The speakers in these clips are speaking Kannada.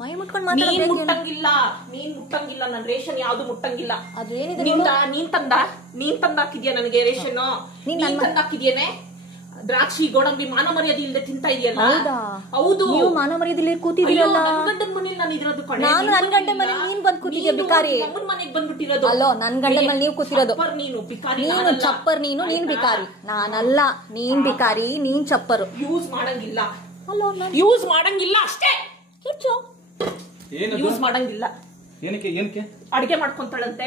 ಮೈ ಮುಟ್ಕೊಂಡ್ ಮಾತಾಡೋದು ನೀನ್ ಮುಟ್ಟಂಗಿಲ್ಲ ನನ್ ರೇಷನ್ ಯಾವ್ದು ಮುಟ್ಟಂಗಿಲ್ಲ. ಅದೇನಿದೆ ನೀನ್ ತಂದಾಕಿದ್ಯಾ ನನಗೆ ರೇಷನ್? ನೀನ್ ತಂದಾಕಿದ್ಯೇನೆ? ದ್ರಾಕ್ಷಿ ಗೋಡಂಬಿ ಮಾನ ಮರ್ಯಾದೆ ಇಲ್ಲದೆ ತಿಂತಾ ಇದೆಯಲ್ಲ. ಹೌದು, ನೀವು ಮಾನ ಮರ್ಯಾದೆ ಕೂತಿದ್ದೀರಲ್ಲ. ಗಂಡನ ಮನೇಲಿ ನಾನು ಇರೋದು. ನಾನು ನನ್ ಗಂಡ ಮನೇಲಿ ನೀನ್ ಬಂದ್ ಕೂತಿದ್ಯಾ ಬಿಕಾರಿ. ಮನೆಗ್ ಬಂದ್ಬಿಟ್ಟಿರೋದು. ಅಲ್ಲೋ ನನ್ ಗಂಡ ಮನೇಲಿ ನೀವು ಕೂತಿರೋದು. ನೀನು ಬಿಕಾರಿ, ನೀನು ಚಪ್ಪರ್. ನೀನ್ ಬಿಕಾರಿ, ನಾನಲ್ಲ. ನೀನ್ ಬಿಕಾರಿ, ನೀನ್ ಚಪ್ಪರು. ಯೂಸ್ ಮಾಡಂಗಿಲ್ಲ. ಅಲ್ಲೋ ಯೂಸ್ ಮಾಡಂಗಿಲ್ಲ ಅಷ್ಟೇ. ಯೂಸ್ ಮಾಡಂಗಿಲ್ಲ. ಏನಕ್ಕೆ ಅಡಿಗೆ ಮಾಡ್ಕೊಂತಾಳಂತೆ.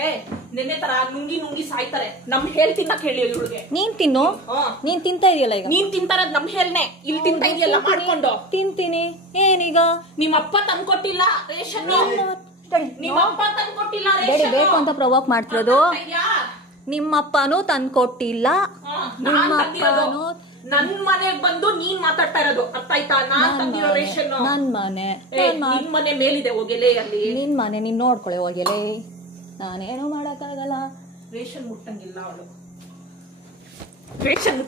ನಿನ್ನೆ ತರ ನುಂಗಿ ಸಾಯ್ತಾರೆ. ನಮ್ ಹೇಳ್ ತಿನ್ನಕ್ ಹೇಳಿ ಇವಳಿಗೆ. ನೀನ್ ತಿನ್ನು. ನೀನ್ ತಿಂತಾ ಇದೆಯಲ್ಲ ಈಗ. ನೀನ್ ತಿಂತಾರದ್ ನಮ್ ಹೇಳ್ನೆ. ಇಲ್ಲಿ ತಿಂತಾ ಇದೆಯಲ್ಲ ಮಾಡ್ಕೊಂಡು. ತಿಂತೀನಿ. ಏನೀಗ? ನಿಮ್ಮಪ್ಪ ತಂದ್ಕೊಟ್ಟಿಲ್ಲ ರೇಷನ್. ನಿಮ್ಮಪ್ಪ ತಂದ್ಕೊಟ್ಟಿಲ್ಲ ರೇಷನ್. ಬೇಕು ಅಂತ ಪ್ರವೋಕ್ ಮಾಡ್ತಿರೋದು. ನಿಮ್ಮಪ್ಪನೂ ತಂದ್ಕೊಟ್ಟಿಲ್ಲ. ನಿಮ್ಮಪ್ಪನೂ ನನ್ ಮನೆಗ್ ಬಂದು ನೀನ್ ಮಾತಾಡ್ತಾ ಇರೋದು. ಅರ್ಥ ಆಯ್ತಾ? ನಾನ್ ತಂದಿರೋ ರೇಷನ್ ನನ್ ಮನೆ. ನಿನ್ ಮನೆ ಮೇಲಿದೆ ಹೋಗೆಲೆ ಅಲ್ಲಿ. ನಿನ್ ಮನೆ ನೀನ್ ನೋಡ್ಕೊಳ್ಳೆ ಹೋಗೆಲೆ. ನಾನೇನು ಮಾಡಕ್ಕಾಗಲ್ಲ. ರೇಷನ್ ಮುಟ್ಟಂಗಿಲ್ಲ ಅವಳು. ರೇಷನ್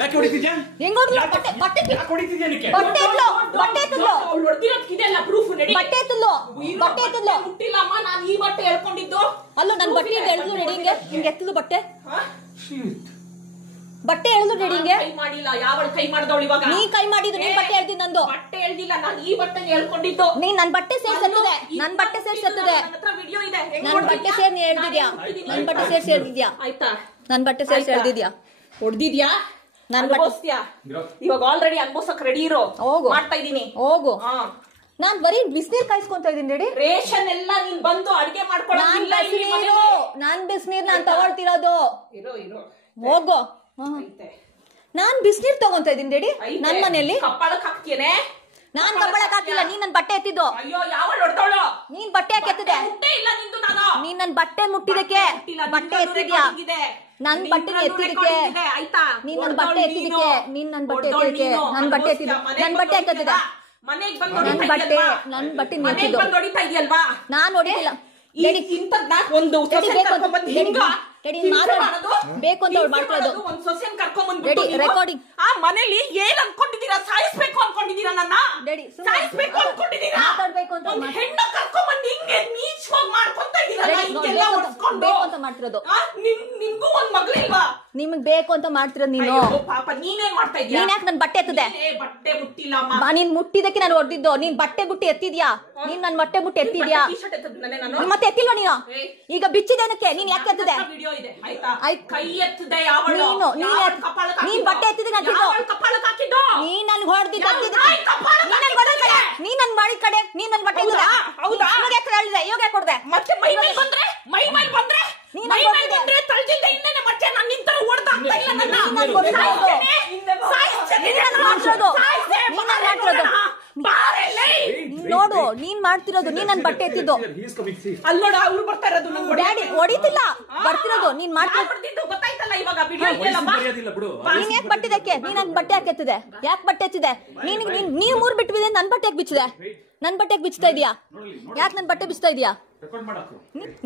ಯಾಕೆ ಹೊಡಿತಿದ್ಯಾ? ಮುಟ್ಟಿಲ್ಲಮ್ಮ. ನಾನ್ ಈ ಬಟ್ಟೆ ಹೇಳ್ಕೊಂಡಿದ್ದು. ಅಲ್ಲ ನನ್ ಬಟ್ಟೆ ಎಳ್ದು ರೆಡಿ. ಹಿಂಗೆ ಎತ್ತಲು ಬಟ್ಟೆ ಎಳ್ದು ರೆಡಿ. ಕೈ ಮಾಡಿಲ್ಲ. ಯಾವಳು ಕೈ ಮಾಡ್ದವಳು ಇವಾಗ? ನೀ ಕೈ ಮಾಡಿದ್ರು. ನೀನ್ ಬಟ್ಟೆ ಎಳ್ದಿ. ನಂದು ಬಟ್ಟೆ ಎಳ್ದಿಲ್ಲ. ನಾನು ಈ ಬಟ್ಟೆ ಹೇಳ್ಕೊಂಡಿದ್ದು. ನೀನ್ ನನ್ ಬಟ್ಟೆ ಸೇರ್ಸತ್ತದೆ. ನನ್ ಬಟ್ಟೆ ಸೇರ್ಸತ್ತದೆ. ವಿಡಿಯೋ ಇದೆ. ನನ್ ಬಟ್ಟೆ ಸೇರ್ ಎಳ್ದಿದ್ಯಾ? ನನ್ ಬಟ್ಟೆ ಸೇರ್ಸಿ ಎಳ್ದಿದ್ಯಾ? ಆಯ್ತಾ? ನನ್ ಬಟ್ಟೆ ಸೇರ್ಸಿ ಎಳ್ದಿದ್ಯಾ? ಹೊಡ್ದಿದ್ಯಾ? ನನ್ ಬಟ್ಟೆ ಇವಾಗ ಆಲ್ರೆಡಿ ಅನ್ಬೋಸಕ್ ರೆಡಿ ಇರೋ. ಹೋಗು. ಮಾಡ್ತಾ ಇದೀನಿ. ಹೋಗು. ನಾನ್ ಬರೀ ಬಿಸಿನೀರ್ ಕಾಯಿಸ್ಕೊಂತ ಇದೀನಿ. ರೆಡಿ. ರೇಷನ್ ಎಲ್ಲ ನೀನ್ ಬಂದು ಅಡಿಗೆ ಮಾಡ್ಕೊಳ್ಳೋದಿಲ್ಲ. ನಾನ್ ಬಿಸಿನೀರ್ ನಾನ್ ತಗೊಳ್ತಿರೋದು. ಇರೋ ಹೋಗು. ನಾನ್ ಬಿಸಿನೀರ್ ತಗೊಂತ ಇದೀನಿ. ರೆಡಿ. ನನ್ ಮನೆಯಲ್ಲಿ ಕಪ್ಪಳಕ್ ಹಾಕ್ತೇನೆ. ನಾನ್ ಕಪ್ಪಳಕ್ ಹಾಕಿಲ್ಲ. ನೀನ್ ನನ್ ಬಟ್ಟೆ ಎತ್ತಿದ್ದು. ಅಯ್ಯೋ ಯಾವಳು ಹೊಡ್ದವಳು? ನೀನ್ ಬಟ್ಟೆ ಯಾಕೆ ಎತ್ತಿದೆ? ಇಲ್ಲ ನಿಂದು. ನಾನು ನೀನ್ ನನ್ ಬಟ್ಟೆ ಮುಟ್ಟಿದಕ್ಕೆ ಬಟ್ಟೆ ಎತ್ತಿದ್ಯಾ? ನನ್ ಬಟ್ಟೆ ಎತ್ತಿದಕ್ಕೆ. ಆಯ್ತಾ? ನೀನ್ ನನ್ ಬಟ್ಟೆ ಎತ್ತಿದಕ್ಕೆ. ನೀನ್ ನನ್ ಬಟ್ಟೆ ಎತ್ತಿದಕ್ಕೆ. ನನ್ ಬಟ್ಟೆ ಎತ್ತಿದ. ನನ್ ಬಟ್ಟೆ ಹಾಕತ್ತಿದ. ಮನೆಗ್ ಬಂದು ನನ್ ಬಟ್ಟೆ ನಿಂತಿದ್ದು. ಹೊಡಿತಾ ಇದೆಯಲ್ವಾ? ನಾನ್ ಹೊಡಿತಿಲ್ಲ. ಒಂದು ಬೇಕು ಅಂತ ಮಾಡ್ಕೊಳ್ಳೋದು. ರೆಕಾರ್ಡಿಂಗ್. ಆ ಮನೇಲಿ ಏನ್ ಅನ್ಕೊಂಡಿದೀರಾ? ಸಾಯಿಸ್ಬೇಕು ಅನ್ಕೊಂಡಿದೀರಾ? ನನ್ನ ಸಾಯಿಸ್ಬೇಕು ಅನ್ಕೊಂಡಿದೀರಾ? ಮಾತಾಡ್ಬೇಕು ಅಂತ ಹೆಣ್ಣು ಕರ್ಕೊಂಡ್ಬಂದು ಹಿಂಗೆ ನೀಚವಾಗಿ ಮಾಡ್ಕೊಂತ ಇದೀರಾ? ಬೇಕು ಅಂತ ಮಾಡ್ತಿರೋದು. ನಿಮ್ಗೂ ಒಂದ್ ಮಗಳಿಲ್ವಾ? ನಿಮಗ್ ಬೇಕು ಅಂತ ಮಾಡ್ತಿರೋದು ನೀನು. ಪಾಪ ನೀನೇನ್ ಮಾಡ್ತಾ ಇದೀಯ? ನೀನ್ ಯಾಕೆ ನನ್ ಬಟ್ಟೆ ಎತ್ತದೆ? ಬಟ್ಟೆ ಮುಟ್ಟಿಲ್ಲ. ನೀನ್ ಮುಟ್ಟಿದಕ್ಕೆ ನಾನು ಹೊಡೆದಿದ್ದು. ನೀನ್ ಬಟ್ಟೆ ಬುಟ್ಟಿ ಎತ್ತಿದ್ಯಾ? ನೀನ್ ನನ್ ಬಟ್ಟೆ ಬುಟ್ಟಿ ಎತ್ತಿದ್ಯಾ? ಮತ್ತೆ ಎತ್ತಿಲ್ವಾ ನೀನು? ಈಗ ಬಿಚ್ಚಿದೇನಕ್ಕೆ? ನೀನ್ ಯಾಕೆ ಎತ್ತದೆ? ಕೈ ಎತ್ತದೆ. ನೀನ್ ಬಟ್ಟೆ ಎತ್ತಿದ ನೀನ್ ನನ್ಗೆ ಹೊಡೆದಿದ್ದ. ನೀನ್ ನನ್ ಮಾಡಿದ ಕಡೆ ನೀನ್ ನನ್ ಬಟ್ಟೆ ಹೇಳಿದೆ. ಇವಾಗ ಯಾಕೆ ಕೊಡ್ದೆ? ಮತ್ತೆ ಮೈ ಮೇಲೆ ಬಂದ್ರೆ ನೀನ್ ತಳ್ದಿಲ್ದೆ ಇನ್ನೇನೆ ಮತ್ತೆ ನಾನು ನಿಂತರ ಓಡ್ತಾ ಇಲ್ಲ. ನೋಡು ನೀನ್ ಮಾಡ್ತಿರೋದು. ನೀನ್ ನನ್ ಬಟ್ಟೆ ಎತ್ತಿದ್ದು. ಅಲ್ಲಿ ನೋಡ ಅವ್ರು ಬರ್ತಾ ಇರೋದು. ಡ್ಯಾಡಿ ಹೊಡಿತಿಲ್ಲ. ಬರ್ತಿರೋದು ನೀನ್ ಮಾಡ್ತಿರೋದು. ಗೊತ್ತಾಯ್ತಲ್ಲ ಇವಾಗ ವಿಡಿಯೋ. ನೀನ್ ಯಾಕೆ ಬಟ್ಟೆ ಇದಕ್ಕೆ? ನೀನ್ ನನ್ ಬಟ್ಟೆ ಯಾಕೆ ಎತ್ತಿದೆ? ಯಾಕೆ ಬಟ್ಟೆ ಎತ್ತಿದೆ? ನೀವ್ ಮೂರ್ ಬಿಟ್ಟಿದೆ. ನನ್ ಬಟ್ಟೆ ಯಾಕೆ ಬಿಚ್ಚಿದೆ? ನನ್ ಬಟ್ಟೆ ಯಾಕೆ ಬಿಚ್ತಾ ಇದೀಯಾ? ಯಾಕೆ ನನ್ ಬಟ್ಟೆ ಬಿಚ್ತಾ ಇದೀಯಾ?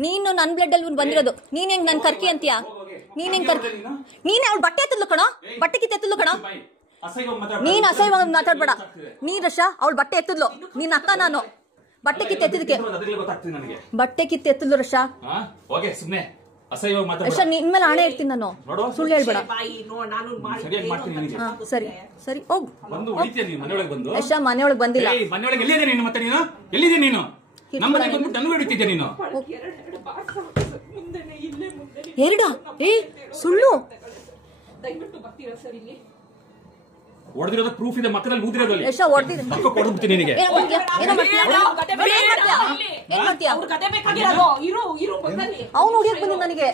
ನೀನು ನನ್ ಬ್ಲಡ್ ಅಲ್ಲಿ ಬಂದಿರೋದು. ನೀನ್ ಹೆಂಗ್ ನನ್ ಕರ್ಕಿ ಅಂತೀಯಾ? ನೀನ್ ಹೆಂಗ್ ಕರ್ಕಿ? ನೀನ್ ಅವ್ಳ ಬಟ್ಟೆ ಎತ್ತದ್ಲು ಕಣೋ. ಬಟ್ಟೆ ಕಿತ್ತ ಎತ್ತದ್ಲು ಕಣೋ. ನೀನ್ ಅಸಹ್ಯವಾಗಿ ಮಾತಾಡ್ಬೇಡ. ನೀನ್ ರಶ ಅವಳು ಬಟ್ಟೆ ಎತ್ತದ್ಲು. ನಿನ್ನ ಅಕ್ಕ ನಾನು. ಬಟ್ಟೆ ಕಿತ್ತ ಎತ್ತಿದಕ್ಕೆ ಬಟ್ಟೆ ಕಿತ್ತ ಎತ್ತದ್ಲು ರಶ. ರಶ ನಿನ್ ಮೇಲೆ ಹಣೆ ಇರ್ತೀನಿ ನಾನು. ಸುಳ್ಳು ಹೇಳ್ಬೇಡ. ಸರಿ ಸರಿ ಹೋಗು. ರಶ ಮನೆಯೊಳಗೆ ಬಂದಿಲ್ಲ. ಎರಡ ಸುಳ್ಳು. ದಯವಿಟ್ಟು ಬರ್ತೀರಾ ಸರ್ ಇಲ್ಲಿ? ಹೊಡೆದಿರೋದು ಪ್ರೂಫ್ ಇದೆ. ಮಕ್ಕದಲ್ಲಿ ಊದಿರೋದಲ್ಲಿ ಕೊಡ್ಬಿಡ್ತೀನಿ ನಿನಗೆ. ಅವ್ನು ಹೊಡಿಯಕ್ ಬಂದಿ ನನಗೆ.